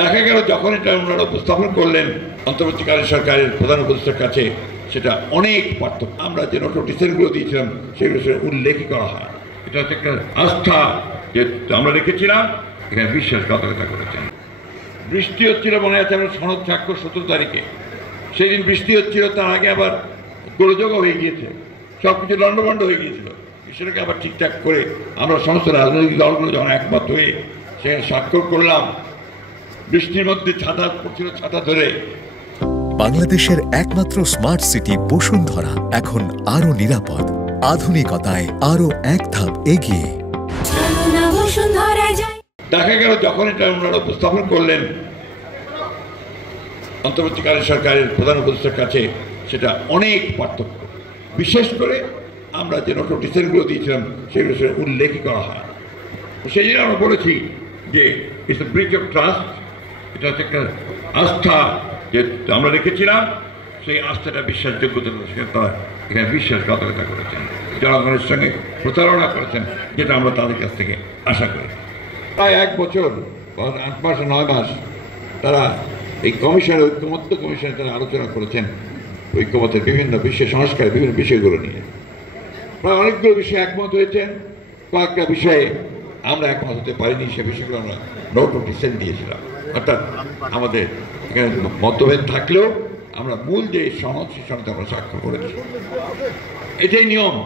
দেখা গেল যখন এটা ওনারা উপস্থাপন করলেন অন্তর্বর্তীকালীন সরকারের প্রধান উপদেষ্টার কাছে, সেটা অনেক পার্থক্য। আমরা যে নোটিশগুলো দিয়েছিলাম সেগুলো উল্লেখই করা হয়। এটা হচ্ছে একটা আস্থা যে আমরা রেখেছিলাম, এখানে বিশ্বাসঘাতকতা করেছেন। বৃষ্টি হচ্ছিল, মনে আছে আমরা সনদ স্বাক্ষর 17 তারিখে, সেই দিন বৃষ্টি হচ্ছিল, তার আগে আবার গোলযোগও হয়ে গিয়েছে, সব কিছু লন্ডভন্ড হয়ে গিয়েছিল। সেটাকে আবার ঠিকঠাক করে আমরা সমস্ত রাজনৈতিক দলগুলো যখন একমত হয়ে সেখানে স্বাক্ষর করলাম, বৃষ্টির মধ্যে ছাতা পড়ছিল, ছাতা ধরে। বাংলাদেশের একমাত্র স্মার্ট সিটি বসুন্ধরা এখন আরো নিরাপদ, আধুনিকতায় আরো এক ধাপ এগিয়ে। দেখা গেল যখন এটা ওনারা উপস্থাপন করলেন অন্তর্বর্তীকালীন সরকারের প্রধান উপদেষ্টার কাছে, সেটা অনেক পার্থক্য। বিশেষ করে আমরা যে নোটিশগুলো দিয়েছিলাম সেগুলো উল্লেখই করা হয়। সেই জন্য আমরা বলেছি যে it's a breach of trust. এটা হচ্ছে একটা আস্থা যে আমরা রেখেছিলাম, সেই আস্থাটা বিশ্বাসযোগ্যতা এখানে বিশ্বাসঘাতকতা করেছেন, জনগণের সঙ্গে প্রতারণা করেছেন, যেটা আমরা তাদের কাছ থেকে আশা করি। প্রায় 1 বছর 8 মাস 9 মাস তারা এই কমিশনের, ঐক্যমত্য কমিশনে তারা আলোচনা করেছেন ঐক্যমতের বিভিন্ন বিশ্ব সংস্কারের বিভিন্ন বিষয়গুলো নিয়ে। প্রায় অনেকগুলো বিষয়ে একমত হয়েছেন, কয়েকটা বিষয়ে আমরা একমত হতে পারিনি, সে বিষয়গুলো আমরা নোটিশ দিয়েছিলাম। অর্থাৎ আমাদের এখানে মতভেদ থাকলেও আমরা মূল যে সনদ, সেই সনদে আমরা স্বাক্ষর করেছি। এটাই নিয়ম,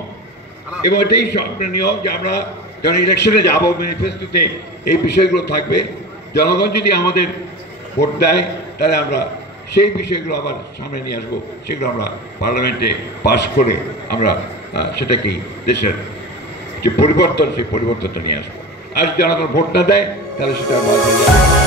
এবং এটাই স্বপ্নের নিয়ম যে আমরা যখন ইলেকশনে যাবো, ম্যানিফেস্টোতে এই বিষয়গুলো থাকবে। জনগণ যদি আমাদের ভোট দেয়, তাহলে আমরা সেই বিষয়গুলো আবার সামনে নিয়ে আসবো, সেগুলো আমরা পার্লামেন্টে পাশ করে আমরা সেটাকেই দেশের যে পরিবর্তন, সেই পরিবর্তনটা নিয়ে আসবো। আর জনগণ ভোট না দেয়, তাহলে সেটা বাদ হয়ে যাবে।